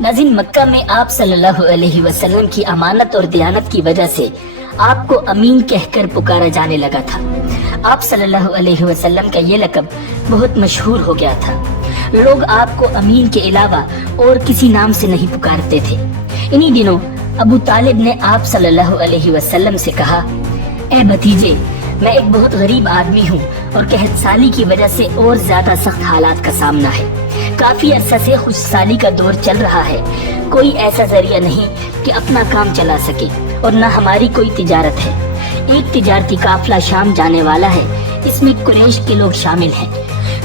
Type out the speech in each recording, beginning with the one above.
ناظرین، مکہ میں آپ صلی اللہ علیہ وسلم کی امانت اور دیانت کی وجہ سے آپ کو امین کہہ کر پکارا جانے لگا تھا۔ آپ صلی اللہ علیہ وسلم کا یہ لقب بہت مشہور ہو گیا تھا۔ لوگ آپ کو امین کے علاوہ اور کسی نام سے نہیں پکارتے تھے۔ انہی دنوں ابو طالب نے آپ صلی اللہ علیہ وسلم سے کہا، اے بھتیجے، میں ایک بہت غریب آدمی ہوں اور قحط سالی کی وجہ سے اور زیادہ سخت حالات کا سامنا ہے۔ کافی عرصہ سے خوش سالی کا دور چل رہا ہے۔ کوئی ایسا ذریعہ نہیں کہ اپنا کام چلا سکے اور نہ ہماری کوئی تجارت ہے۔ ایک تجارتی قافلہ شام جانے والا ہے، اس میں قریش کے لوگ شامل ہیں۔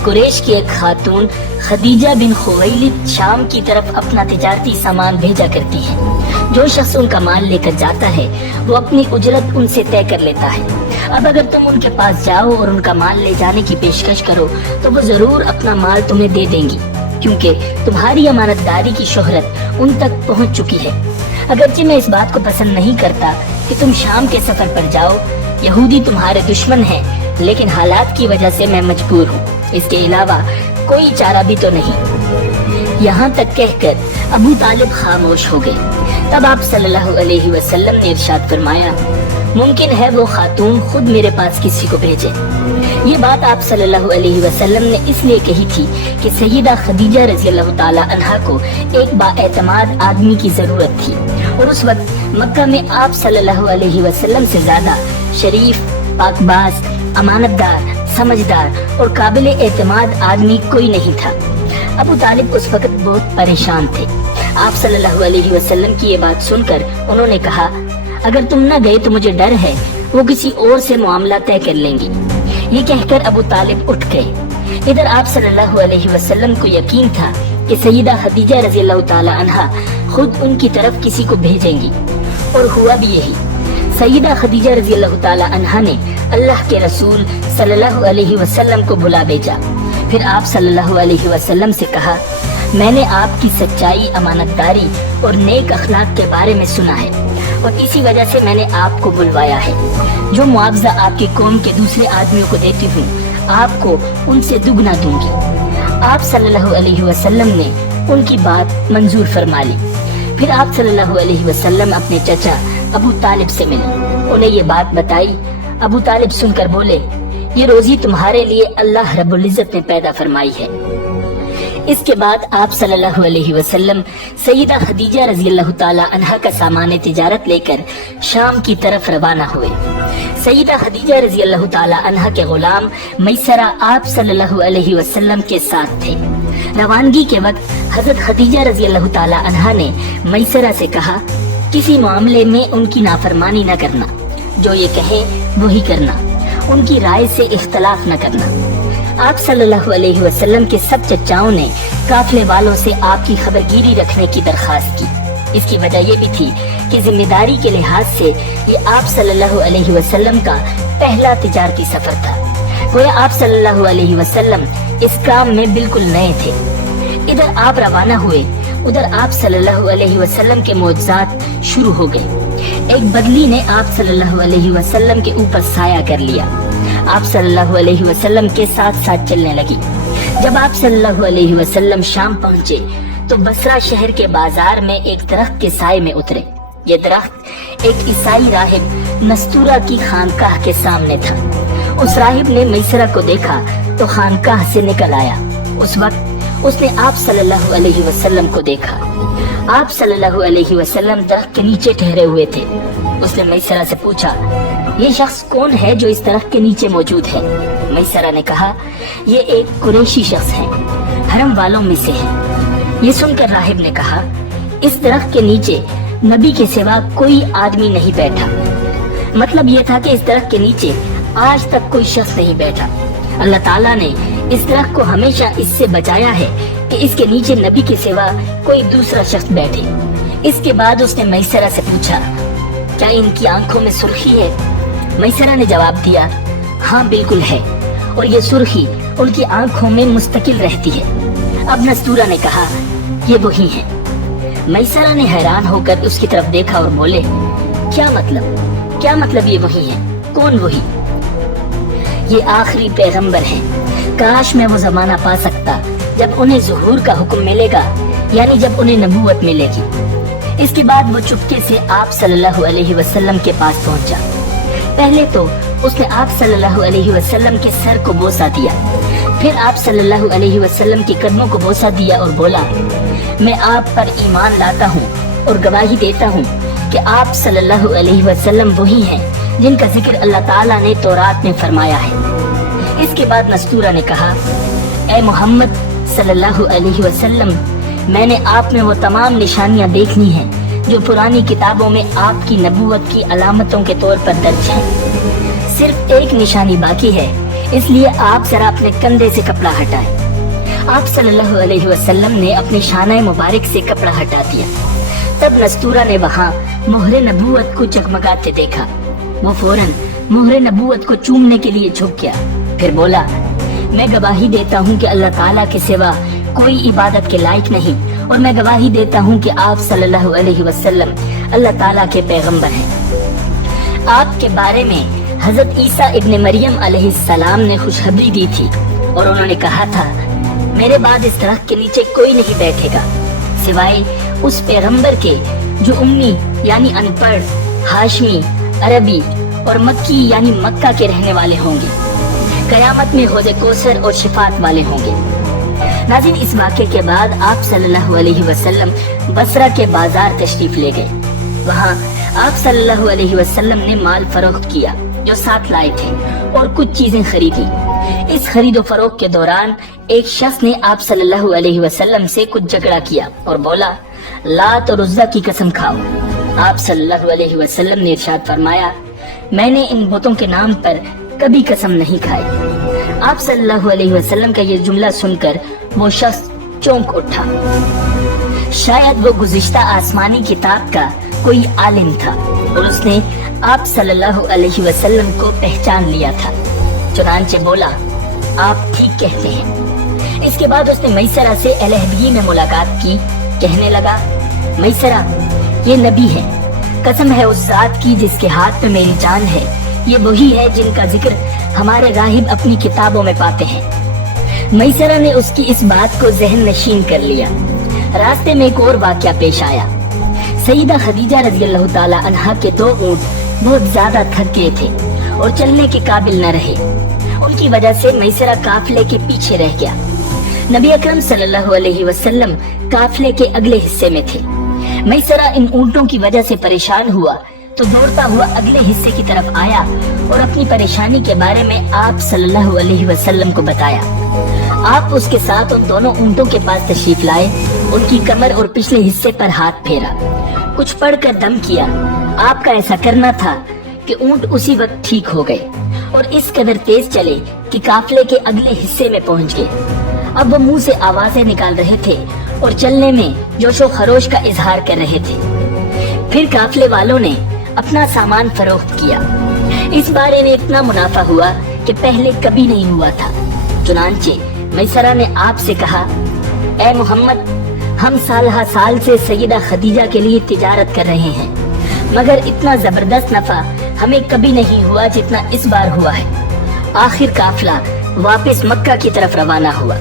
قریش کی ایک خاتون خدیجہ بن خویلد شام کی طرف اپنا تجارتی سامان بھیجا کرتی ہے۔ جو شخص ان کا مال لے کر جاتا ہے وہ اپنی اجرت ان سے طے کر لیتا ہے۔ اب اگر تم ان کے پاس جاؤ اور ان کا مال لے جانے کی پیشکش کرو تو وہ ضرور اپنا مال تمہیں دے دیں گی، کیونکہ تمہاری امانت داری کی شہرت ان تک پہنچ چکی ہے۔ اگرچہ میں اس بات کو پسند نہیں کرتا کہ تم شام کے سفر پر جاؤ، یہودی تمہارے دشمن ہیں، لیکن حالات کی وجہ سے میں مجبور ہوں، اس کے علاوہ کوئی چارہ بھی تو نہیں۔ یہاں تک کہہ کر ابو طالب خاموش ہو گئے۔ تب آپ صلی اللہ علیہ وسلم نے ارشاد فرمایا، ممکن ہے وہ خاتون خود میرے پاس کسی کو بھیجے۔ یہ بات آپ صلی اللہ علیہ وسلم نے اس لیے کہی تھی کہ سیدہ خدیجہ رضی اللہ تعالی عنہا کو ایک با اعتماد آدمی کی ضرورت تھی، اور اس وقت مکہ میں آپ صلی اللہ علیہ وسلم سے زیادہ شریف، پاک باز، امانت دار، سمجھدار اور قابل اعتماد آدمی کوئی نہیں تھا۔ ابو طالب اس وقت بہت پریشان تھے۔ آپ صلی اللہ علیہ وسلم کی یہ بات سن کر انہوں نے کہا، اگر تم نہ گئے تو مجھے ڈر ہے وہ کسی اور سے معاملہ طے کر لیں گی۔ یہ کہہ کر ابو طالب اٹھ گئے۔ ادھر آپ صلی اللہ علیہ وسلم کو یقین تھا کہ سیدہ خدیجہ رضی اللہ تعالی عنہا خود ان کی طرف کسی کو بھیجیں گی، اور ہوا بھی یہی۔ سیدہ خدیجہ رضی اللہ تعالی عنہا نے اللہ کے رسول صلی اللہ علیہ وسلم کو بلا بھیجا۔ پھر آپ صلی اللہ علیہ وسلم سے کہا، میں نے آپ کی سچائی، امانت داری اور نیک اخلاق کے بارے میں سنا ہے، اور اسی وجہ سے میں نے آپ کو بلوایا ہے۔ جو معاوضہ آپ کی قوم کے دوسرے آدمیوں کو دیتی ہوں، آپ کو ان سے دگنا دوں گی۔ آپ صلی اللہ علیہ وسلم نے ان کی بات منظور فرما لی۔ پھر آپ صلی اللہ علیہ وسلم اپنے چچا ابو طالب سے ملے، انہیں یہ بات بتائی۔ ابو طالب سن کر بولے، یہ روزی تمہارے لیے اللہ رب العزت نے پیدا فرمائی ہے۔ اس کے بعد آپ صلی اللہ علیہ وسلم سیدہ خدیجہ رضی اللہ تعالی عنہا کا سامان تجارت لے کر شام کی طرف روانہ ہوئے۔ سیدہ خدیجہ رضی اللہ تعالی عنہا کے غلام میسرہ آپ صلی اللہ علیہ وسلم کے ساتھ تھے۔ روانگی کے وقت حضرت خدیجہ رضی اللہ تعالی عنہا نے میسرہ سے کہا، کسی معاملے میں ان کی نافرمانی نہ کرنا، جو یہ کہیں وہی کرنا، ان کی رائے سے اختلاف نہ کرنا۔ آپ صلی اللہ علیہ وسلم کے سب چچاؤں نے قافلے والوں سے آپ کی خبرگیری رکھنے کی درخواست کی۔ اس کی وجہ یہ بھی تھی کہ ذمہ داری کے لحاظ سے یہ آپ صلی اللہ علیہ وسلم کا پہلا تجارتی سفر تھا۔ گویا آپ صلی اللہ علیہ وسلم اس کام میں بالکل نئے تھے۔ ادھر آپ روانہ ہوئے، ادھر آپ صلی اللہ علیہ وسلم کے معجزات شروع ہو گئے۔ ایک بدلی نے آپ صلی اللہ علیہ وسلم کے اوپر سایہ کر لیا۔ آپ صلی اللہ علیہ وسلم کے ساتھ ساتھ چلنے لگی۔ جب آپ صلی اللہ علیہ وسلم شام پہنچے تو بصرہ شہر کے بازار میں ایک درخت کے سائے میں اترے۔ یہ درخت ایک عیسائی راہب نستورہ کی خانقاہ کے سامنے تھا۔ اس راہب نے میسرہ کو دیکھا تو خانقاہ سے نکل آیا۔ اس وقت اس نے آپ صلی اللہ علیہ وسلم کو دیکھا۔ آپ صلی اللہ علیہ وسلم درخت کے نیچے ٹھہرے ہوئے تھے۔ اس نے میسرہ سے پوچھا، یہ شخص کون ہے جو اس درخت کے نیچے موجود ہے؟ میسرہ نے کہا، یہ ایک قریشی شخص ہے، حرم والوں میں سے ہے۔ یہ سن کر راہب نے کہا، اس درخت کے نیچے نبی کے سوا کوئی آدمی نہیں بیٹھا۔ مطلب یہ تھا کہ اس درخت کے نیچے آج تک کوئی شخص نہیں بیٹھا۔ اللہ تعالیٰ نے اس درخت کو ہمیشہ اس سے بچایا ہے کہ اس کے نیچے نبی کے سوا کوئی دوسرا شخص بیٹھے۔ اس کے بعد اس نے میسرہ سے پوچھا، کیا ان کی آنکھوں میں سرخی ہے؟ میسرہ نے جواب دیا، ہاں بالکل ہے، اور یہ سرخی ان کی آنکھوں میں مستقل رہتی ہے۔ اب نستورہ نے کہا، یہ وہی ہے۔ میسرہ نے حیران ہو کر اس کی طرف دیکھا اور بولے، کیا مطلب یہ وہی ہے؟ کون وہی؟ یہ آخری پیغمبر ہے۔ کاش میں وہ زمانہ پا سکتا جب انہیں ظہور کا حکم ملے گا، یعنی جب انہیں نبوت ملے گی۔ اس کے بعد وہ چپکے سے آپ صلی اللہ علیہ وسلم کے پاس پہنچا۔ پہلے تو اس نے آپ صلی اللہ علیہ وسلم کے سر کو بوسہ دیا، پھر آپ صلی اللہ علیہ وسلم کے قدموں کو بوسہ دیا اور بولا، میں آپ پر ایمان لاتا ہوں اور گواہی دیتا ہوں کہ آپ صلی اللہ علیہ وسلم وہی ہیں جن کا ذکر اللہ تعالیٰ نے تورات میں فرمایا ہے۔ اس کے بعد نستورہ نے کہا، اے محمد صلی اللہ علیہ وسلم، میں نے آپ میں وہ تمام نشانیاں دیکھ لی ہیں جو پرانی کتابوں میں آپ کی نبوت کی علامتوں کے طور پر درج ہیں۔ صرف ایک نشانی باقی ہے، اس لیے آپ ذرا اپنے کندھے سے کپڑا ہٹائیں۔ آپ صلی اللہ علیہ وسلم نے اپنے شانہ مبارک سے کپڑا ہٹا دیا۔ تب نستورہ نے وہاں مہر نبوت کو چکمگاتے دیکھا۔ وہ فوراً مہر نبوت کو چومنے کے لیے جھک گیا، پھر بولا، میں گواہی دیتا ہوں کہ اللہ تعالیٰ کے سوا کوئی عبادت کے لائق نہیں، اور میں گواہی دیتا ہوں کہ آپ صلی اللہ علیہ وسلم اللہ تعالیٰ کے پیغمبر ہیں۔ آپ کے بارے میں حضرت عیسیٰ ابن مریم علیہ السلام نے خوشخبری دی تھی، اور انہوں نے کہا تھا، میرے بعد اس درخت کے نیچے کوئی نہیں بیٹھے گا سوائے اس پیغمبر کے جو امی یعنی ان پڑھ، ہاشمی، عربی اور مکی یعنی مکہ کے رہنے والے ہوں گے۔ قیامت میں حوض کوثر اور شفاعت والے ہوں گے۔ ناظرین، اس واقعے کے بعد آپ صلی اللہ علیہ وسلم بصرہ کے بازار تشریف لے گئے۔ وہاں آپ صلی اللہ علیہ وسلم نے مال فروخت کیا جو ساتھ لائے تھے اور کچھ چیزیں خریدی۔ اس خرید و فروخت کے دوران ایک شخص نے آپ صلی اللہ علیہ وسلم سے کچھ جھگڑا کیا اور بولا، لات اور عزا کی قسم کھاؤ۔ آپ صلی اللہ علیہ وسلم نے ارشاد فرمایا، میں نے ان بتوں کے نام پر کبھی قسم نہیں کھائی۔ آپ صلی اللہ علیہ وسلم کا یہ جملہ سن کر وہ شخص چونک اٹھا۔ شاید وہ گزشتہ آسمانی کتاب کا کوئی عالم تھا اور اس نے آپ صلی اللہ علیہ وسلم کو پہچان لیا تھا، چنانچہ بولا، آپ ٹھیک کہتے ہیں۔ اس کے بعد اس نے میسرہ سے علیحدگی میں ملاقات کی، کہنے لگا، میسرہ، یہ نبی ہے، قسم ہے اس ذات کی جس کے ہاتھ میں میری جان ہے، یہ وہی ہے جن کا ذکر ہمارے راہب اپنی کتابوں میں پاتے ہیں۔ میسرہ نے اس کی اس بات کو ذہن نشین کر لیا۔ راستے میں ایک اور واقعہ پیش آیا۔ سیدہ خدیجہ رضی اللہ تعالی عنہا کے 2 اونٹ بہت زیادہ تھک گئے تھے اور چلنے کے قابل نہ رہے۔ ان کی وجہ سے میسرہ قافلے کے پیچھے رہ گیا۔ نبی اکرم صلی اللہ علیہ وسلم قافلے کے اگلے حصے میں تھے۔ میسرہ ان اونٹوں کی وجہ سے پریشان ہوا تو دوڑتا ہوا اگلے حصے کی طرف آیا اور اپنی پریشانی کے بارے میں آپ صلی اللہ علیہ وسلم کو بتایا۔ آپ اس کے ساتھ ان دونوں اونٹوں کے پاس تشریف لائے، ان کی کمر اور پچھلے حصے پر ہاتھ پھیرا، کچھ پڑھ کر دم کیا۔ آپ کا ایسا کرنا تھا کہ اونٹ اسی وقت ٹھیک ہو گئے اور اس قدر تیز چلے کہ قافلے کے اگلے حصے میں پہنچ گئے۔ اب وہ منہ سے آوازیں نکال رہے تھے اور چلنے میں جوش و خروش کا اظہار کر رہے تھے۔ پھر قافلے والوں نے اپنا سامان فروخت کیا۔ اس بار انہیں اتنا منافع ہوا کہ پہلے کبھی نہیں ہوا تھا۔ چنانچہ میسرہ نے آپ سے کہا، اے محمد، ہم سالہ سال سے سیدہ خدیجہ کے لیے تجارت کر رہے ہیں، مگر اتنا زبردست نفع ہمیں کبھی نہیں ہوا جتنا اس بار ہوا ہے۔ آخر قافلہ واپس مکہ کی طرف روانہ ہوا۔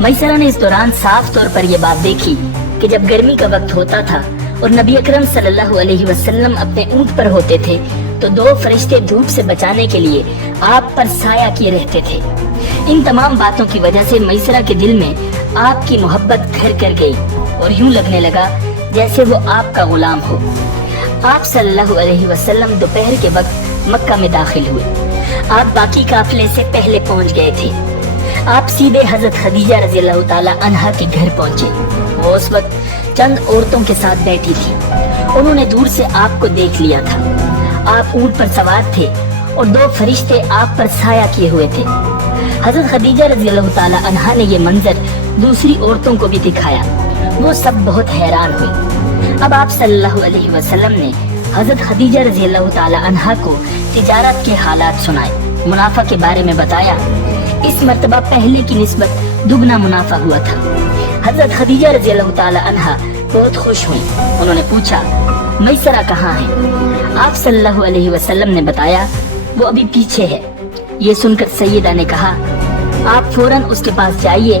میسرہ نے اس دوران صاف طور پر یہ بات دیکھی کہ جب گرمی کا وقت ہوتا تھا اور نبی اکرم صلی اللہ علیہ وسلم اپنے اونٹ پر ہوتے تھے تو 2 فرشتے دھوپ سے بچانے کے لیے آپ پر سایہ کیے رہتے تھے۔ ان تمام باتوں کی وجہ سے میسرہ کے دل میں آپ کی محبت گھر کر گئی اور یوں لگنے لگا جیسے وہ آپ کا غلام ہو۔ آپ صلی اللہ علیہ وسلم دوپہر کے وقت مکہ میں داخل ہوئے۔ آپ باقی قافلے سے پہلے پہنچ گئے تھے۔ آپ سیدھے حضرت خدیجہ رضی اللہ تعالی عنہا کے گھر پہنچے۔ وہ اس وقت چند عورتوں کے ساتھ بیٹھی تھی۔ انہوں نے دور سے آپ کو دیکھ لیا تھا۔ آپ اونٹ پر سوار تھے اور 2 فرشتے آپ پر سایہ کیے ہوئے تھے۔ حضرت خدیجہ رضی اللہ تعالی عنہا نے یہ منظر دوسری عورتوں کو بھی دکھایا۔ وہ سب بہت حیران ہوئی۔ اب آپ صلی اللہ علیہ وسلم نے حضرت خدیجہ رضی اللہ تعالی عنہا کو تجارت کے حالات سنائے، منافع کے بارے میں بتایا۔ اس مرتبہ پہلے کی نسبت دگنا منافع ہوا تھا۔ حضرت خدیجہ رضی اللہ تعالی عنہا بہت خوش ہوئی۔ انہوں نے پوچھا، میسرہ کہاں ہے؟ آپ صلی اللہ علیہ وسلم نے بتایا، وہ ابھی پیچھے ہے۔ یہ سن کر سیدہ نے کہا، آپ فوراً اس کے پاس جائیے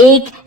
1